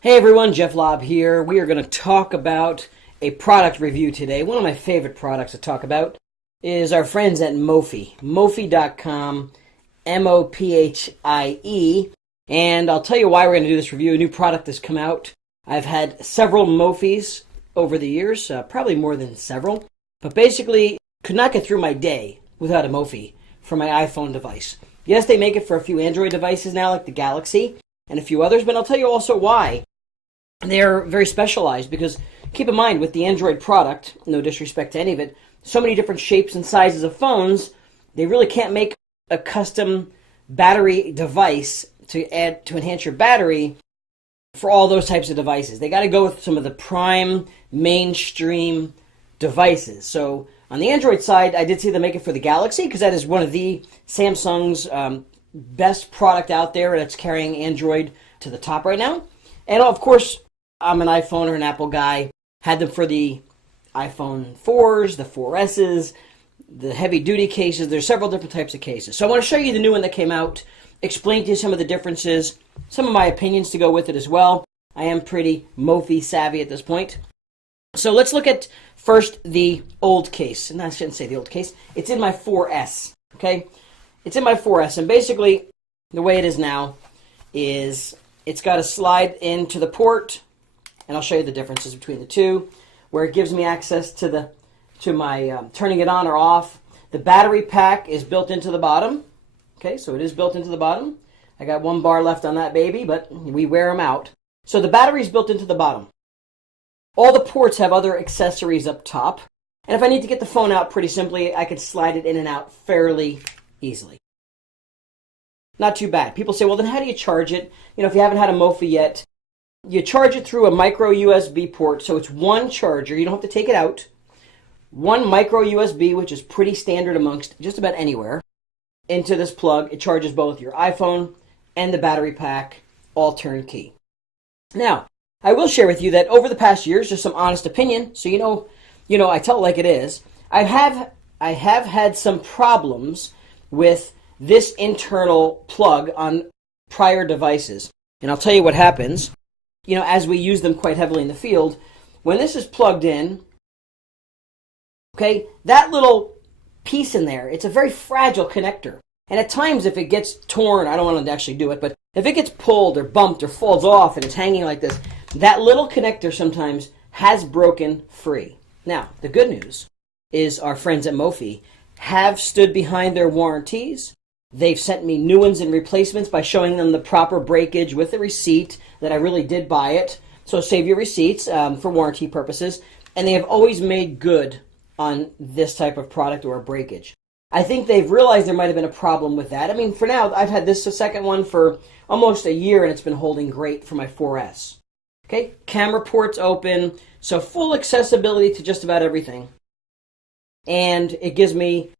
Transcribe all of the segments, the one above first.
Hey everyone, Jeff Lobb here. We are going to talk about a product review today. One of my favorite products to talk about is our friends at Mophie. Mophie.com, Mophie. And I'll tell you why we're going to do this review. A new product has come out. I've had several Mophies over the years, probably more than several. But basically, could not get through my day without a Mophie for my iPhone device. Yes, they make it for a few Android devices now, like the Galaxy and a few others, but I'll tell you also why. They're very specialized because, keep in mind, with the Android product, no disrespect to any of it, so many different shapes and sizes of phones, they really can't make a custom battery device to enhance your battery for all those types of devices. They got to go with some of the prime mainstream devices. So on the Android side, I did see them make it for the Galaxy because that is one of the Samsung's best product out there that's carrying Android to the top right now. And of course, I'm an iPhone or an Apple guy. Had them for the iPhone 4s, the 4Ss, the heavy-duty cases. There's several different types of cases. So I want to show you the new one that came out, explain to you some of the differences, some of my opinions to go with it as well. I am pretty Mophie savvy at this point. So let's look at first the old case. And I shouldn't say the old case. It's in my 4S, okay? It's in my 4S. And basically, the way it is now is it's got a slide into the port, and I'll show you the differences between the two, where it gives me access to my turning it on or off. The battery pack is built into the bottom. Okay, so it is built into the bottom. I got one bar left on that baby, but we wear them out. So the battery is built into the bottom. All the ports have other accessories up top. And if I need to get the phone out pretty simply, I can slide it in and out fairly easily. Not too bad. People say, well, then how do you charge it? You know, if you haven't had a Mophie yet, you charge it through a micro USB port. So it's one charger. You don't have to take it out. One micro USB, which is pretty standard amongst just about anywhere, into this plug. It charges both your iPhone and the battery pack, all turnkey. Now, I will share with you that over the past years, just some honest opinion, so you know, I tell it like it is. I have had some problems with this internal plug on prior devices. And I'll tell you what happens, as we use them quite heavily in the field. When this is plugged in, okay, that little piece in there, it's a very fragile connector. And at times, if it gets torn, I don't want to actually do it, but if it gets pulled or bumped or falls off and it's hanging like this, that little connector sometimes has broken free. Now, the good news is our friends at Mophie have stood behind their warranties. They've sent me new ones and replacements by showing them the proper breakage with the receipt that I really did buy it. So save your receipts for warranty purposes. And they have always made good on this type of product or a breakage. I think they've realized there might have been a problem with that. I mean, for now, I've had this second one for almost a year, and it's been holding great for my 4S. Okay, camera ports open, so full accessibility to just about everything. And it gives me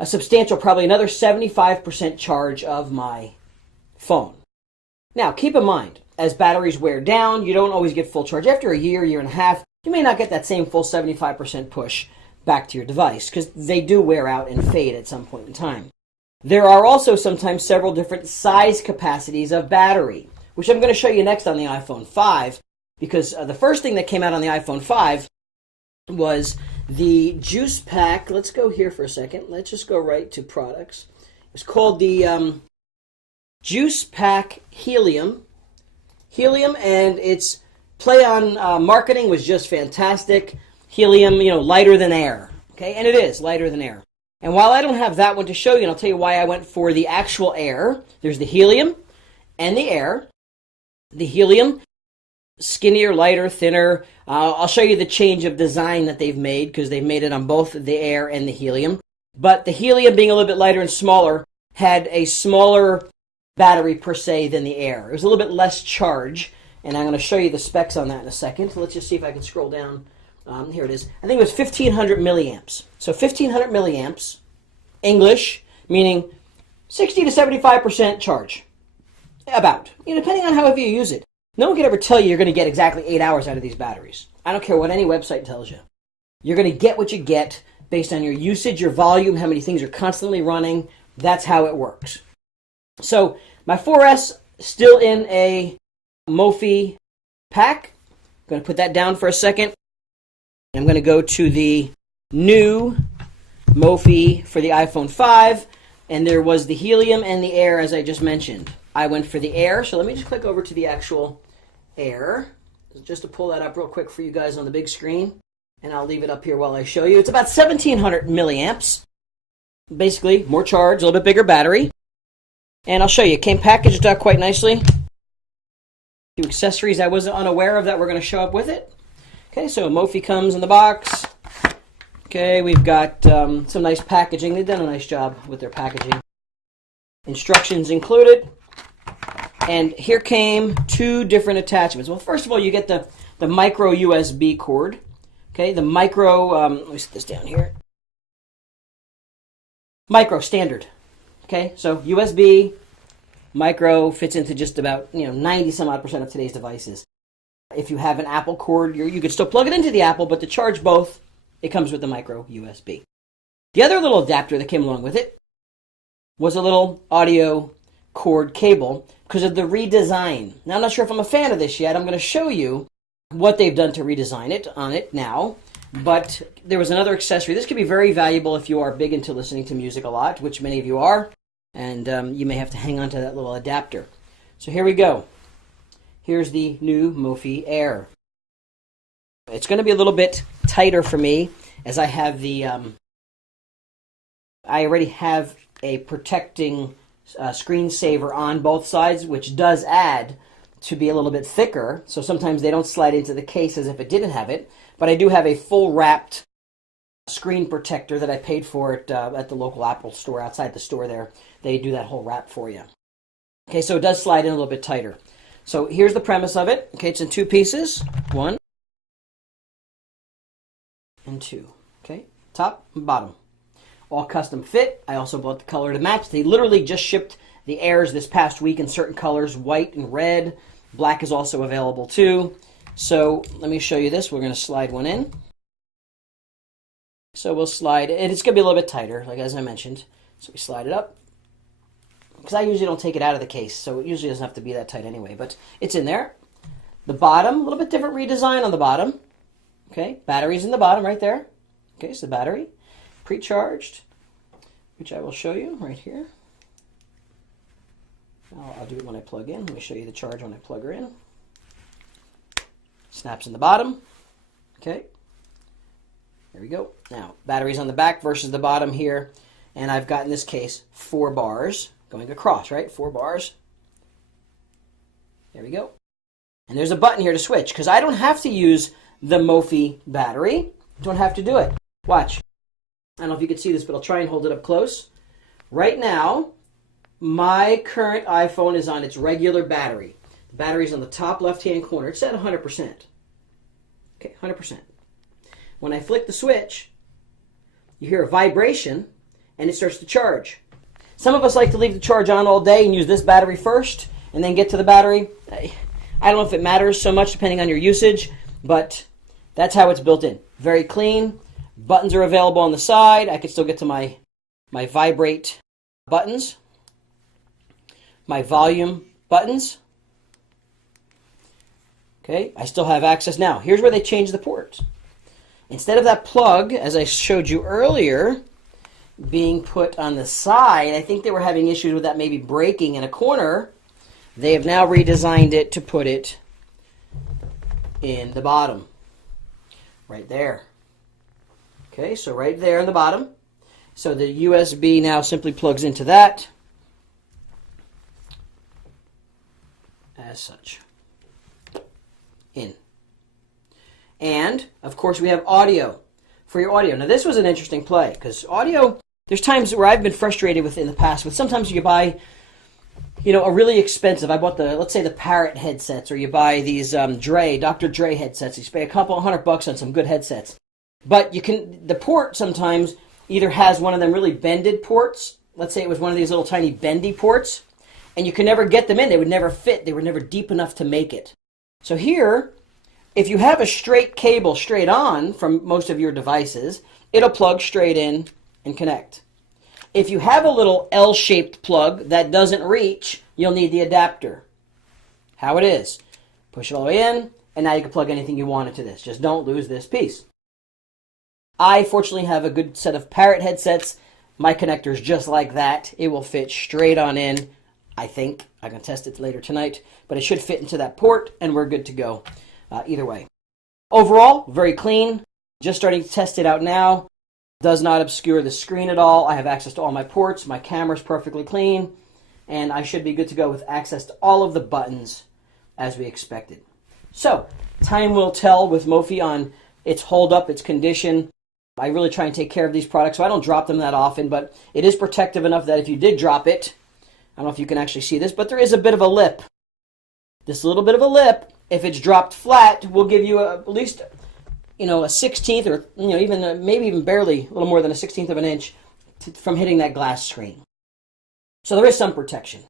a substantial, probably another 75% charge of my phone. Now, keep in mind, as batteries wear down, you don't always get full charge. After a year, year and a half, you may not get that same full 75% push back to your device because they do wear out and fade at some point in time. There are also sometimes several different size capacities of battery, which I'm going to show you next on the iPhone 5, because the first thing that came out on the iPhone 5 was the juice pack. Let's go here for a second. Let's just go right to products. It's called the juice pack Helium. And its play on marketing was just fantastic. Helium, lighter than air. Okay, and it is lighter than air. And while I don't have that one to show you, and I'll tell you why I went for the actual air. There's the Helium and the air. The Helium, skinnier, lighter, thinner. I'll show you the change of design that they've made because they've made it on both the air and the Helium. But the Helium, being a little bit lighter and smaller, had a smaller battery per se than the air. It was a little bit less charge, and I'm going to show you the specs on that in a second. So let's just see if I can scroll down. Here it is. I think it was 1,500 milliamps. So 1,500 milliamps, English, meaning 60 to 75% charge. About. Depending on however you use it. No one can ever tell you you're going to get exactly 8 hours out of these batteries. I don't care what any website tells you. You're going to get what you get based on your usage, your volume, how many things are constantly running. That's how it works. So my 4S still in a Mophie pack. I'm going to put that down for a second. I'm going to go to the new Mophie for the iPhone 5, and there was the Helium and the Air, as I just mentioned. I went for the Air, so let me just click over to the actual Air, just to pull that up real quick for you guys on the big screen, and I'll leave it up here while I show you. It's about 1,700 milliamps. Basically, more charge, a little bit bigger battery. And I'll show you. It came packaged quite nicely. Few accessories I wasn't unaware of that were going to show up with it. Okay, so Mophie comes in the box. Okay, we've got some nice packaging. They've done a nice job with their packaging. Instructions included. And here came 2 different attachments. Well, first of all, you get the micro USB cord. Okay, the micro, let me set this down here. Micro standard. Okay, so USB, micro fits into just about 90 some odd % of today's devices. If you have an Apple cord, you could still plug it into the Apple, but to charge both, it comes with the micro USB. The other little adapter that came along with it was a little audio cord cable because of the redesign. Now, I'm not sure if I'm a fan of this yet. I'm going to show you what they've done to redesign it on it now. But there was another accessory. This could be very valuable if you are big into listening to music a lot, which many of you are. And you may have to hang on to that little adapter. So here we go. Here's the new Mophie Air. It's going to be a little bit tighter for me as I have the... I already have a protecting screensaver on both sides, which does add to be a little bit thicker. So sometimes they don't slide into the case as if it didn't have it. But I do have a full wrapped screen protector that I paid for it at the local Apple store, outside the store there. They do that whole wrap for you. Okay, so it does slide in a little bit tighter. So here's the premise of it. Okay, it's in 2 pieces. 1 and 2. Okay, top and bottom. All custom fit. I also bought the color to match. They literally just shipped the Airs this past week in certain colors, white and red. Black is also available too. So let me show you this. We're going to slide one in. So we'll slide, and it's going to be a little bit tighter, like as I mentioned. So we slide it up. Because I usually don't take it out of the case, so it usually doesn't have to be that tight anyway. But it's in there. The bottom, a little bit different redesign on the bottom. Okay, battery's in the bottom right there. Okay, so the battery, pre-charged, which I will show you right here. I'll do it when I plug in. Let me show you the charge when I plug her in. Snaps in the bottom. Okay. There we go. Now, battery's on the back versus the bottom here. And I've got, in this case, 4 bars going across, right? 4 bars. There we go. And there's a button here to switch, because I don't have to use the Mophie battery. Don't have to do it. Watch. I don't know if you can see this, but I'll try and hold it up close. Right now, my current iPhone is on its regular battery. The battery's on the top left-hand corner. It's at 100%. Okay, 100%. When I flick the switch, you hear a vibration, and it starts to charge. Some of us like to leave the charge on all day and use this battery first, and then get to the battery. I don't know if it matters so much depending on your usage, but that's how it's built in. Very clean. Buttons are available on the side. I can still get to my vibrate buttons, my volume buttons. Okay, I still have access. Now, here's where they changed the ports. Instead of that plug, as I showed you earlier, being put on the side, I think they were having issues with that maybe breaking in a corner. They have now redesigned it to put it in the bottom. Right there. Okay, so right there in the bottom. So the USB now simply plugs into that. As such. In. And, of course, we have audio for your audio. Now, this was an interesting play, because audio, there's times where I've been frustrated with in the past, with sometimes you buy, a really expensive, I bought let's say the Parrot headsets, or you buy these Dr. Dre headsets. You spend a couple $100 on some good headsets. But the port sometimes either has one of them really bended ports. Let's say it was one of these little tiny bendy ports, and you can never get them in. They would never fit. They were never deep enough to make it. So here, if you have a straight cable straight on from most of your devices, it'll plug straight in and connect. If you have a little L-shaped plug that doesn't reach, you'll need the adapter. How it is. Push it all the way in, and now you can plug anything you want into this. Just don't lose this piece. I fortunately have a good set of Parrot headsets. My connector's just like that. It will fit straight on in, I think. I can test it later tonight, but it should fit into that port, and we're good to go either way. Overall, very clean. Just starting to test it out now. Does not obscure the screen at all. I have access to all my ports. My camera's perfectly clean, and I should be good to go with access to all of the buttons as we expected. So, time will tell with Mophie on its hold up, its condition. I really try and take care of these products, so I don't drop them that often, but it is protective enough that if you did drop it, I don't know if you can actually see this, but there is a bit of a lip. This little bit of a lip, if it's dropped flat, will give you at least, a 16th or, even maybe even barely a little more than a 16th of an inch from hitting that glass screen. So there is some protection.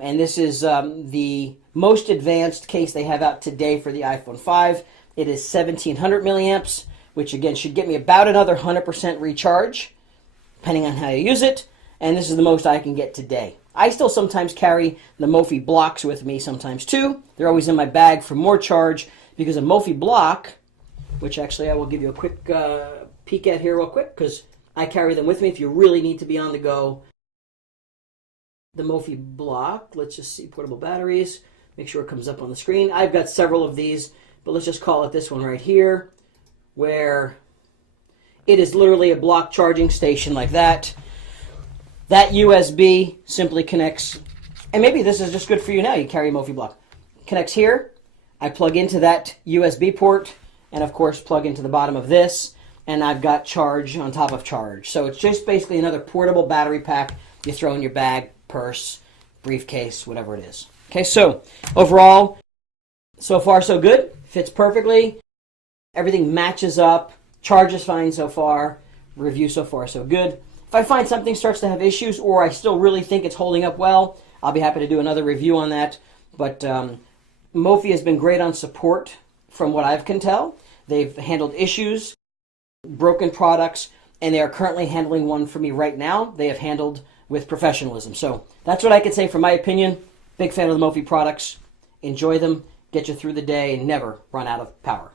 And this is the most advanced case they have out today for the iPhone 5. It is 1700 milliamps, which again should get me about another 100% recharge, depending on how you use it. And this is the most I can get today. I still sometimes carry the Mophie blocks with me sometimes too. They're always in my bag for more charge because a Mophie block, which actually I will give you a quick peek at here real quick because I carry them with me if you really need to be on the go. The Mophie block, let's just see, portable batteries, make sure it comes up on the screen. I've got several of these, but let's just call it this one right here, where it is literally a block charging station like that. That USB simply connects, and maybe this is just good for you now, you carry a Mophie block. Connects here, I plug into that USB port, and of course plug into the bottom of this, and I've got charge on top of charge. So it's just basically another portable battery pack you throw in your bag, purse, briefcase, whatever it is. Okay, so overall, so far so good. Fits perfectly. Everything matches up. Charge is fine so far. Review so far so good. If I find something starts to have issues or I still really think it's holding up well, I'll be happy to do another review on that. But Mophie has been great on support from what I can tell. They've handled issues, broken products, and they are currently handling one for me right now. They have handled with professionalism. So that's what I can say from my opinion. Big fan of the Mophie products. Enjoy them, get you through the day, and never run out of power.